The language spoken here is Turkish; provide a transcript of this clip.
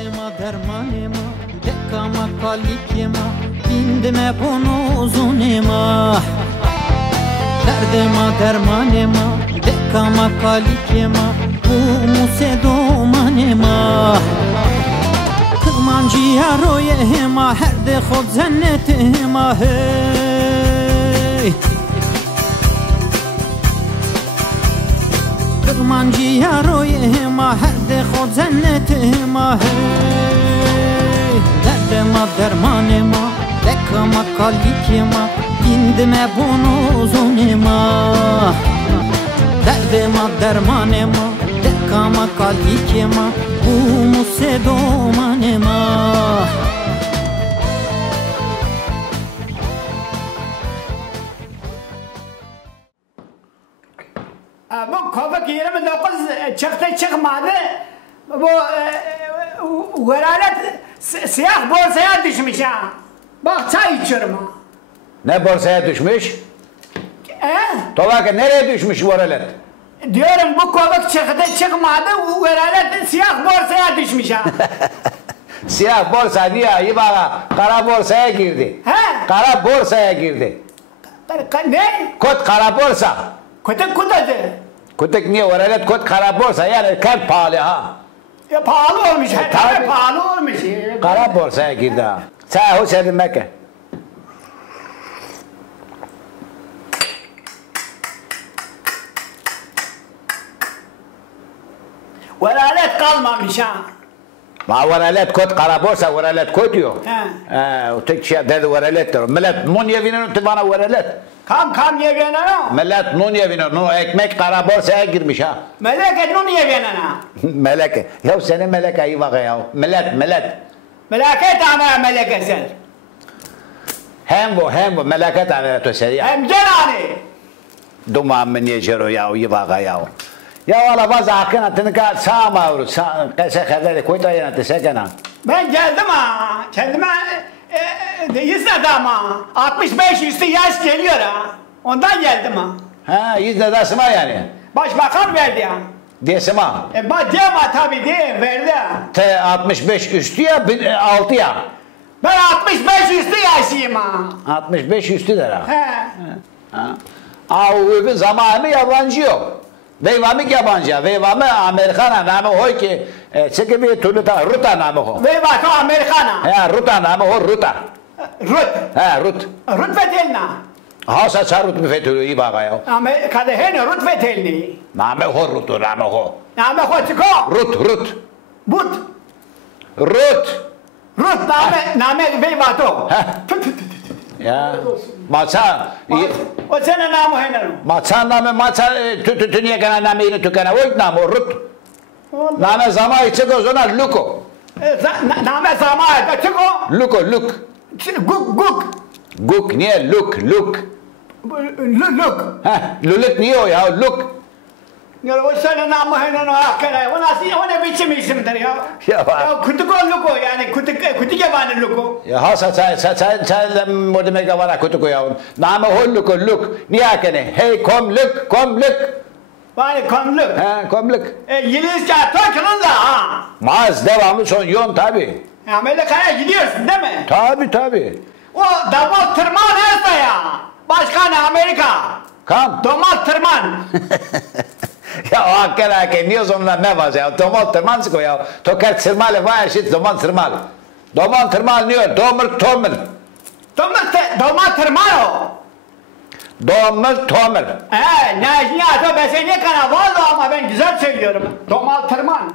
Derdime dermanıma, dekama kalikima, bindime bunu uzunima. Derdime dermanıma, dekama kalikima, bu musedomanıma. Kırmancı yaroyema, her de khod cennetima hey. Kırmancı yaroyema, her de khod cennetima hey. Derdime dermanıma, dekama kalikima, bindime bunu uzunima. Derdime dermanıma, dekama kalikima, bu musedomanıma. Bu Covid 29 çıktı çıkmadı. Bu veralet siyah borsaya düşmüş ha. Bak çay içiyorum ha. Ne borsaya düşmüş? Tolaka nereye düşmüş veralet? Diyorum bu Covid çıktı çıkmadı. Bu veralet siyah borsaya düşmüş ha. Siyah borsa niye? İbara kara borsaya girdi. He? Kara borsaya girdi. Ne? Kod kara borsa. Kutu kutudu. Kutek niye veralet kod kara borsa yani kent pahalı ha. Ya pahalı olmuş. Tabii. Tabii pahalı olmuş. Kara borsaya girdi ha. Sen hoş geldin Mekke. Veralet kalmamış ha. Ma veralet kod kara borsa veralet kod diyor. He. O tek şey dedi veralet diyor. Millet nun yevinin tibana veralet. Kam yevenen ha. Millet nun yevinin. Nu ekmek kara borsaya girmiş ha. Meleket nun yevenen ha. Meleke. Ya senin meleke iyi bak ya. Millet. Melaket amel melekesen. Hem bu melaket ameliyatı seri ya. Hem cenani. Duman mı niye çero ya iyi bak ya. Ya valla bazı hakkın atını ka sağ mağru sağ kese kadar koyta yanatı sekena. Ben geldim ha. Kendime izledim ha. 65 üstü yaş geliyor ha. Ondan geldim ha. Ha izle dasıma yani. Başbakan verdi ha. Desima. Diyema tabii değil verdi ha. Te 65 üstü ya 6 ya. Ben 65 üstü yaşıyım ha. 65 üstü der ha. He. Ha o zamanı yabancı yok. Veyvamı yabancı, veyvamı Amerikan namı o ki çünkü bir türlü ta Ruta namı o. Veyvatu Amerikana. He Ruta namı o Ruta. Rut. He Rut. Rut vetelna. Hasa çarut mu fetülü iyi bak ya. Amerika'da hene rut vetelni. Namı o Rutu namı o. Name hotiko. Rut. But. Rut. Rut name veyvatu. Ya. Maça. O senin namı hene. Maça namı maça tütüniye kana namı yine tükene o namı Rut. Namı zaman içi o zaman Luko. Name zaman etiko. Luko. Guk. Guk niye Luk. Luk. Lulik niye o ya Luk. O senin namı hene hakikaten. O nasıl o ne biçim isimdir ya? Ya Kutiko luko yani kutike bana luko. ya hasa sen modeme gavara kutu koyalım. Namı o Luk. Niye kene? Hey komluk. Bana komluk. He komluk. İngilizce Türk'ün da ha. Maz devamlı son yon tabi. Amerika'ya gidiyorsun değil mi? Tabi. O Donald Tırman nerede ya? Başkan Amerika. Kam. Donald Tırman. Ya o hakikaten niye zonlar ne var ya? Domal tırman sıkıyor ya. Toker tırmalı var eşit domal tırmalı. Domal tırmalı niye? Domur tomur. Donald Tırman o. Domur tomur. Ne adı ben seni ne kadar var ama ben güzel söylüyorum. Donald Tırman.